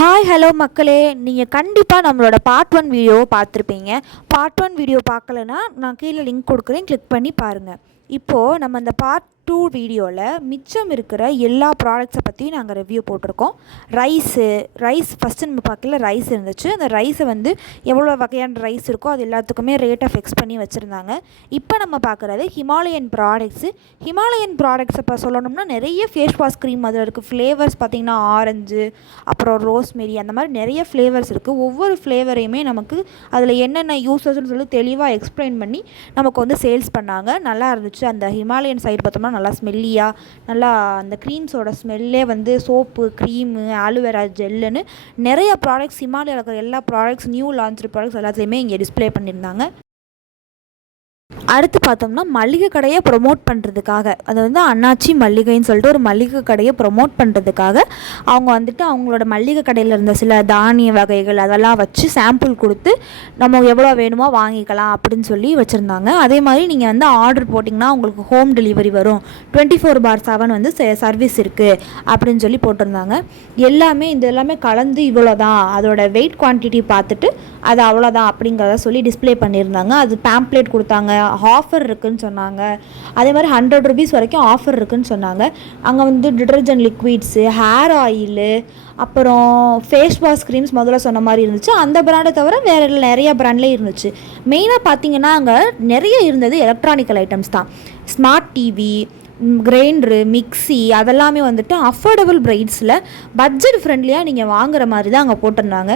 Hi hello மக்களே, நீங்கள் கண்டிப்பாக நம்மளோட பார்ட் 1 வீடியோவை பார்த்துருப்பீங்க. பார்ட் 1 வீடியோ பார்க்கலன்னா நான் கீழே லிங்க் கொடுக்குறேன், கிளிக் பண்ணி பாருங்கள். இப்போது நம்ம அந்த பார்ட் 2 வீடியோவில் மிச்சம் இருக்கிற எல்லா ப்ராடக்ட்ஸை பற்றி நாங்கள் ரிவ்யூ போட்டிருக்கோம். ரைஸ் ஃபஸ்ட்டு நம்ம பார்க்கல ரைஸ் இருந்துச்சு. அந்த ரைஸை வந்து எவ்வளோ வகையான ரைஸ் இருக்கோ அது எல்லாத்துக்குமே ரேட்டை ஃபிக்ஸ் பண்ணி வச்சுருந்தாங்க. இப்போ நம்ம பார்க்குறது ஹிமாலயன் ப்ராடக்ட்ஸை இப்போ சொல்லணும்னா நிறைய ஃபேஸ் வாஷ் க்ரீம் அதில் இருக்குது. ஃப்ளேவர்ஸ் பார்த்திங்கன்னா ஆரஞ்சு, அப்புறம் ரோஸ்மெரி, அந்த மாதிரி நிறைய ஃப்ளேவர்ஸ் இருக்குது. ஒவ்வொரு ஃப்ளேவரையுமே நமக்கு அதில் என்னென்ன யூஸஸ்ன்னு சொல்லி தெளிவாக எக்ஸ்பிளைன் பண்ணி நமக்கு வந்து சேல்ஸ் பண்ணாங்க. நல்லா இருந்துச்சு. அந்த ஹிமாலயன் சைடு பார்த்தோம்னா நல்லா ஸ்மெல்லியாக, நல்லா அந்த க்ரீம்ஸோட ஸ்மெல்லே வந்து சோப்பு, க்ரீமு, ஆலோவேரா ஜெல்லுன்னு நிறைய ப்ராடக்ட்ஸ், ஹிமாலயாவில் இருக்கிற எல்லா ப்ராடக்ட்ஸ், நியூ லான்ச் ப்ராடக்ட்ஸ் எல்லாத்தையுமே இங்கே டிஸ்பிளே பண்ணியிருந்தாங்க. அடுத்து பார்த்தோம்னா மளிகை கடையை ப்ரொமோட் பண்ணுறதுக்காக, அது வந்து அண்ணாச்சி மல்லிகைன்னு சொல்லிட்டு ஒரு மளிகை கடையை ப்ரொமோட் பண்ணுறதுக்காக அவங்க வந்துட்டு அவங்களோட மளிகை கடையில் இருந்த சில தானிய வகைகள் அதெல்லாம் வச்சு சாம்பிள் கொடுத்து நம்ம எவ்வளோ வேணுமோ வாங்கிக்கலாம் அப்படின்னு சொல்லி வச்சுருந்தாங்க. அதே மாதிரி நீங்கள் வந்து ஆர்டர் போட்டிங்கன்னா உங்களுக்கு ஹோம் டெலிவரி வரும், 24/7 வந்து சர்வீஸ் இருக்குது அப்படின்னு சொல்லி போட்டிருந்தாங்க. எல்லாமே கலந்து இவ்வளோ தான், அதோட வெயிட் குவான்டிட்டி பார்த்துட்டு அது அவ்வளோதான் அப்படிங்கிறத சொல்லி டிஸ்பிளே பண்ணியிருந்தாங்க. அது பேம்ப்ளேட் கொடுத்தாங்க, ஆஃபர் இருக்குதுன்னு சொன்னாங்க. அதே மாதிரி 100 ரூபீஸ் வரைக்கும் ஆஃபர் இருக்குதுன்னு சொன்னாங்க. அங்கே வந்து டிட்டர்ஜென்ட் லிக்விட்ஸு, ஹேர் ஆயிலு, அப்புறம் ஃபேஸ் வாஷ் க்ரீம்ஸ் முதல்ல சொன்ன மாதிரி இருந்துச்சு. அந்த பிராண்டை தவிர வேறு நிறையா பிராண்ட்லேயே இருந்துச்சு. மெயினாக பார்த்திங்கன்னா அங்கே நிறைய இருந்தது எலக்ட்ரானிக்கல் ஐட்டம்ஸ் தான். ஸ்மார்ட் டிவி, கிரைண்டரு, மிக்சி அதெல்லாமே வந்துட்டு அஃபோர்டபுள் ப்ரைஸில் பட்ஜெட் ஃப்ரெண்ட்லியாக நீங்கள் வாங்குற மாதிரி தான் அங்கே போட்டிருந்தாங்க.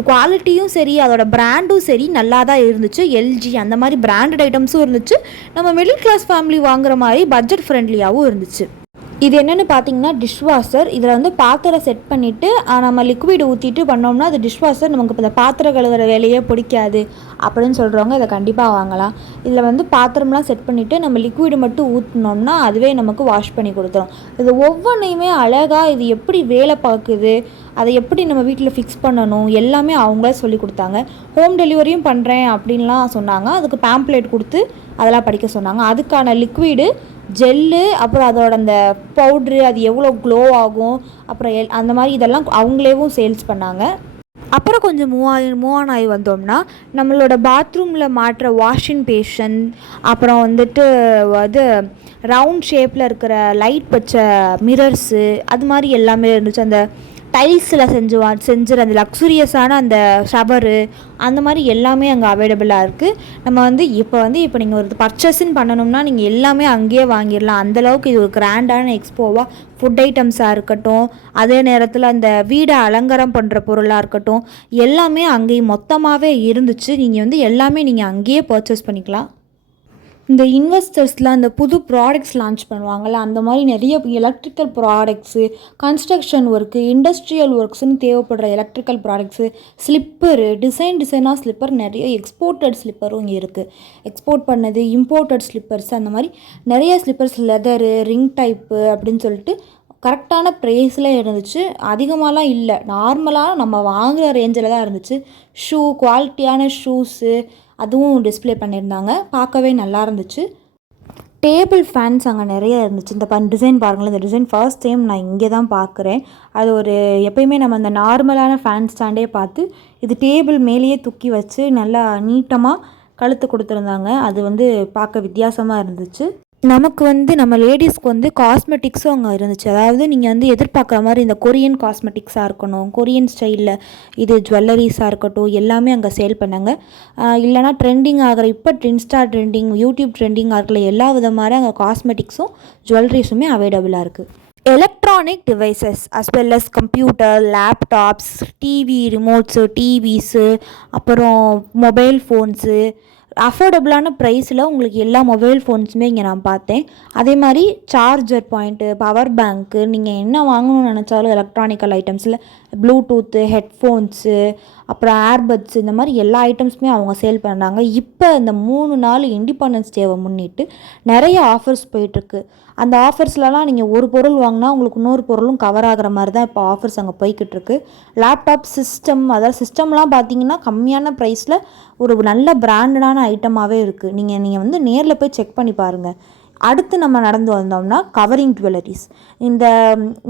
குவாலிட்டியும் சரி, அதோட பிராண்டும் சரி நல்லா தான் இருந்துச்சு. எல்ஜி அந்த மாதிரி பிராண்டட் ஐட்டம்ஸும் இருந்துச்சு. நம்ம மிடில் கிளாஸ் ஃபேமிலி வாங்குற மாதிரி பட்ஜெட் ஃப்ரெண்ட்லியாகவும் இருந்துச்சு. இது என்னென்னு பார்த்தீங்கன்னா டிஷ்வாஷர். இதில் வந்து பாத்திரம் செட் பண்ணிவிட்டு நம்ம லிக்விட் ஊற்றிட்டு பண்ணோம்னா அது டிஷ்வாஷர். நமக்கு இப்போ இந்த பாத்திரம் கழுவுற வேலையே பிடிக்காது அப்படின்னு சொல்கிறவங்க இதை கண்டிப்பாக வாங்கலாம். இதில் வந்து பாத்திரம்லாம் செட் பண்ணிவிட்டு நம்ம லிக்விடு மட்டும் ஊற்றினோம்னா அதுவே நமக்கு வாஷ் பண்ணி கொடுத்துரும். இது ஒவ்வொன்றையுமே அழகாக இது எப்படி வேலை பார்க்குது, அதை எப்படி நம்ம வீட்டில் ஃபிக்ஸ் பண்ணணும் எல்லாமே அவங்களே சொல்லி கொடுத்தாங்க. ஹோம் டெலிவரியும் பண்ணுறேன் அப்படின்லாம் சொன்னாங்க. அதுக்கு பேம்ப்ளேட் கொடுத்து அதெல்லாம் படிக்க சொன்னாங்க. அதுக்கான லிக்விடு, ஜெல்லு, அப்புறம் அதோட அந்த பவுட்ரு, அது எவ்வளோ க்ளோ ஆகும், அப்புறம் அந்த மாதிரி இதெல்லாம் அவங்களேவும் சேல்ஸ் பண்ணாங்க. அப்புறம் கொஞ்சம் மூவ் ஆன் ஆகி வந்தோம்னா நம்மளோட பாத்ரூமில் மாட்டுற வாஷிங் பேஷன், அப்புறம் வந்துட்டு அது ரவுண்ட் ஷேப்பில் இருக்கிற லைட் வச்ச மிரர்ஸு, அது மாதிரி எல்லாமே இருந்துச்சு. அந்த டைல்ஸில் செஞ்சுற அந்த லக்ஸுரியஸான அந்த ஷவரு, அந்த மாதிரி எல்லாமே அங்கே அவைலபிளாக இருக்குது. நம்ம வந்து இப்போ நீங்கள் ஒரு பர்ச்சேஸுன்னு பண்ணணும்னா நீங்கள் எல்லாமே அங்கேயே வாங்கிடலாம். அந்தளவுக்கு இது ஒரு கிராண்டான எக்ஸ்போவாக ஃபுட் ஐட்டம்ஸாக இருக்கட்டும், அதே நேரத்தில் அந்த வீடை அலங்காரம் பண்ணுற பொருளாக இருக்கட்டும், எல்லாமே அங்கேயும் மொத்தமாகவே இருந்துச்சு. நீங்கள் வந்து எல்லாமே நீங்கள் அங்கேயே பர்ச்சேஸ் பண்ணிக்கலாம். இந்த இன்வெஸ்டர்ஸ்லாம் அந்த புது ப்ராடக்ட்ஸ் லான்ச் பண்ணுவாங்கள்ல, அந்த மாதிரி நிறைய electrical products, construction work, industrial ஒர்க்ஸ்னு தேவைப்படுற எலக்ட்ரிக்கல் ப்ராடக்ட்ஸு, ஸ்லிப்பரு, டிசைனாக ஸ்லிப்பர், நிறைய எக்ஸ்போர்ட்டட் ஸ்லிப்பரும் இங்கே இருக்குது. எக்ஸ்போர்ட் பண்ணது, இம்போர்ட்டட் ஸ்லிப்பர்ஸ், அந்த மாதிரி நிறைய ஸ்லிப்பர்ஸ், லெதரு, ரிங் டைப்பு அப்படின்னு சொல்லிட்டு கரெக்டான ப்ரைஸில் இருந்துச்சு. அதிகமாகலாம் இல்லை, நார்மலாக நம்ம வாங்குகிற ரேஞ்சில் தான் இருந்துச்சு. குவாலிட்டியான ஷூஸு அதுவும் டிஸ்பிளே பண்ணியிருந்தாங்க. பார்க்கவே நல்லா இருந்துச்சு. டேபிள் ஃபேன்ஸ் அங்கே நிறைய இருந்துச்சு. இந்த டிசைன் பாருங்களேன், இந்த டிசைன் ஃபர்ஸ்ட் டைம் நான் இங்கே தான் பார்க்குறேன். அது ஒரு எப்பயுமே நம்ம அந்த நார்மலான ஃபேன் ஸ்டாண்டே பார்த்து இது டேபிள் மேலேயே தூக்கி வச்சு நல்லா நீட்டமாக கழுத்து கொடுத்துருந்தாங்க. அது வந்து பார்க்க வித்தியாசமாக இருந்துச்சு. நமக்கு வந்து நம்ம லேடிஸ்க்கு வந்து காஸ்மெட்டிக்ஸும் அங்கே இருந்துச்சு. அதாவது நீங்கள் வந்து எதிர்பார்க்குற மாதிரி இந்த கொரியன் காஸ்மெட்டிக்ஸாக இருக்கணும், கொரியன் ஸ்டைலில் இது ஜுவல்லரிஸாக இருக்கட்டும், எல்லாமே அங்கே சேல் பண்ணாங்க. இல்லைனா ட்ரெண்டிங் ஆகிற இப்போ இன்ஸ்டா ட்ரெண்டிங், யூடியூப் ட்ரெண்டிங் ஆகிற எல்லா விதமான அங்கே காஸ்மெட்டிக்ஸும் ஜுவல்லரிஸுமே அவைலபிளாக இருக்குது. Electronic devices as well as computer, laptops, TV remotes, TVs, அப்புறம் மொபைல் ஃபோன்ஸு, அஃபோர்டபுளான ப்ரைஸில் உங்களுக்கு எல்லா மொபைல் ஃபோன்ஸுமே இங்கே நான் பார்த்தேன். அதே மாதிரி சார்ஜர் பாயிண்ட்டு, பவர் பேங்க்கு, நீங்கள் என்ன வாங்கணும்னு நினச்சாலும் எலக்ட்ரானிக்கல் ஐட்டம்ஸில் ப்ளூடூத்து, ஹெட்ஃபோன்ஸு, அப்புறம் ஏர்பட்ஸ், இந்த மாதிரி எல்லா ஐட்டம்ஸுமே அவங்க சேல் பண்ணாங்க. இப்போ இந்த 3 நாள் இண்டிபெண்டன்ஸ் டேவை முன்னிட்டு நிறைய ஆஃபர்ஸ் போயிட்டுருக்கு. அந்த ஆஃபர்ஸ்லலாம் நீங்கள் ஒரு பொருள் வாங்கினா உங்களுக்கு இன்னொரு பொருளும் கவர் ஆகிற மாதிரி தான் இப்போ ஆஃபர்ஸ் அங்கே போய்கிட்டுருக்கு. லேப்டாப், சிஸ்டம், அதாவது சிஸ்டம்லாம் பார்த்தீங்கன்னா கம்மியான ப்ரைஸில் ஒரு நல்ல பிராண்டடான ஐட்டமாகவே இருக்குது. நீங்கள் வந்து நேரில் போய் செக் பண்ணி பாருங்கள். அடுத்து நம்ம நடந்து வந்தோம்னா கவரிங் ஜுவல்லரிஸ். இந்த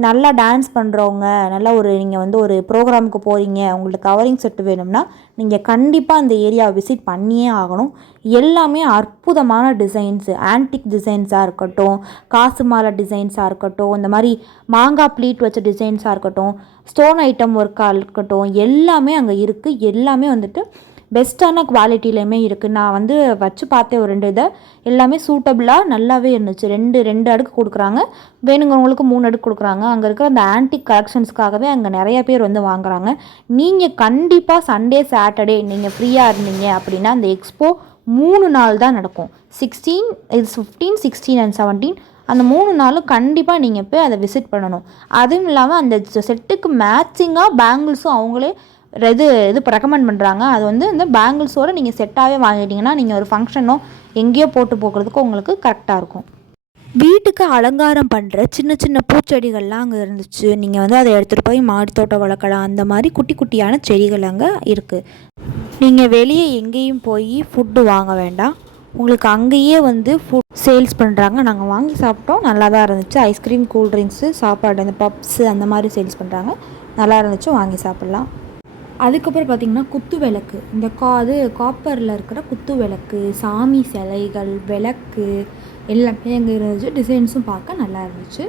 நல்லா டான்ஸ் பண்ணுறவங்க, நல்லா நீங்கள் வந்து ஒரு ப்ரோக்ராமுக்கு போகிறீங்க, உங்களுக்கு கவரிங் செட்டு வேணும்னா நீங்கள் கண்டிப்பாக அந்த ஏரியாவை விசிட் பண்ணியே ஆகணும். எல்லாமே அற்புதமான டிசைன்ஸு, ஆன்டிக் டிசைன்ஸாக இருக்கட்டும், காசு மாலை டிசைன்ஸாக இருக்கட்டும், இந்த மாதிரி மாங்காய் ப்ளீட் வச்ச டிசைன்ஸாக இருக்கட்டும், ஸ்டோன் ஐட்டம் ஒர்க்காக இருக்கட்டும், எல்லாமே அங்கே இருக்குது. எல்லாமே வந்துட்டு பெஸ்ட்டான குவாலிட்டிலையுமே இருக்குது. நான் வந்து வச்சு பார்த்தேன் ஒரு 2 இதை, எல்லாமே சூட்டபிளாக நல்லாவே இருந்துச்சு. ரெண்டு அடுக்கு கொடுக்குறாங்க, வேணுங்கிறவங்களுக்கு 3 அடுக்கு கொடுக்குறாங்க. அங்கே இருக்கிற அந்த ஆன்டிக் கலெக்ஷன்ஸ்க்காகவே அங்கே நிறைய பேர் வந்து வாங்குறாங்க. நீங்கள் கண்டிப்பாக சண்டே சாட்டர்டே நீங்கள் ஃப்ரீயாக இருந்தீங்க அப்படின்னா அந்த எக்ஸ்போ 3 நாள் தான் நடக்கும். 15, 16 and 17 அந்த 3 நாளும் கண்டிப்பாக நீங்கள் போய் அதை விசிட் பண்ணணும். அதுவும் இல்லாமல் அந்த செட்டுக்கு மேட்சிங்காக பேங்கிள்ஸும் அவங்களே இது இப்போ ரெக்கமெண்ட் பண்ணுறாங்க. அது வந்து இந்த பேங்கிள்ஸோடு நீங்கள் செட்டாகவே வாங்கிட்டீங்கன்னா நீங்கள் ஒரு ஃபங்க்ஷனோ எங்கேயோ போட்டு போகிறதுக்கு உங்களுக்கு கரெக்டாக இருக்கும். வீட்டுக்கு அலங்காரம் பண்ணுற சின்ன சின்ன பூச்செடிகள்லாம் அங்கே இருந்துச்சு. நீங்கள் வந்து அதை எடுத்துகிட்டு போய் மாடி தோட்டம் வளர்க்கலாம். அந்த மாதிரி குட்டி குட்டியான செடிகள் அங்கே இருக்குது. நீங்கள் வெளியே எங்கேயும் போய் ஃபுட்டு வாங்க வேண்டாம், உங்களுக்கு அங்கேயே வந்து ஃபுட் சேல்ஸ் பண்ணுறாங்க. நாங்கள் வாங்கி சாப்பிட்டோம், நல்லா தான் இருந்துச்சு. ஐஸ்கிரீம், கூல்ட்ரிங்க்ஸு, சாப்பாடு, அந்த பப்ஸு அந்த மாதிரி சேல்ஸ் பண்ணுறாங்க, நல்லா இருந்துச்சு, வாங்கி சாப்பிட்லாம். அதுக்கப்புறம் பார்த்திங்கன்னா குத்து விளக்கு, இந்த காப்பரில் இருக்கிற குத்து விளக்கு, சாமி சிலைகள், விளக்கு எல்லாமே அங்கே இருந்துச்சு. டிசைன்ஸும் பார்க்க நல்லா இருந்துச்சு.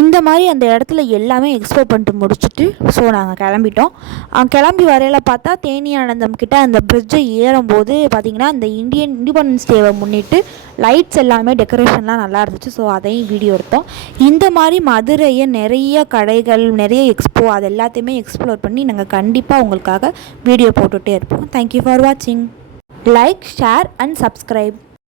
இந்த மாதிரி அந்த இடத்துல எல்லாமே எக்ஸ்ப்ளோர் பண்ணிட்டு முடிச்சுட்டு ஸோ நாங்கள் கிளம்பிட்டோம். கிளம்பி வரையில் பார்த்தா தேனி ஆனந்தம் கிட்ட அந்த பிரிட்ஜை ஏறும்போது பார்த்திங்கன்னா அந்த இண்டிபெண்டன்ஸ் டேவை முன்னிட்டு லைட்ஸ் எல்லாமே டெக்கரேஷன்லாம் நல்லா இருந்துச்சு. ஸோ அதையும் வீடியோ எடுத்தோம். இந்த மாதிரி மதுரையை நிறைய கடைகள், நிறைய எக்ஸ்போ, அது எல்லாத்தையுமே எக்ஸ்ப்ளோர் பண்ணி நாங்கள் கண்டிப்பாக உங்களுக்காக வீடியோ போட்டுகிட்டே இருப்போம். தேங்க்யூ ஃபார் வாட்சிங். Like, share and subscribe.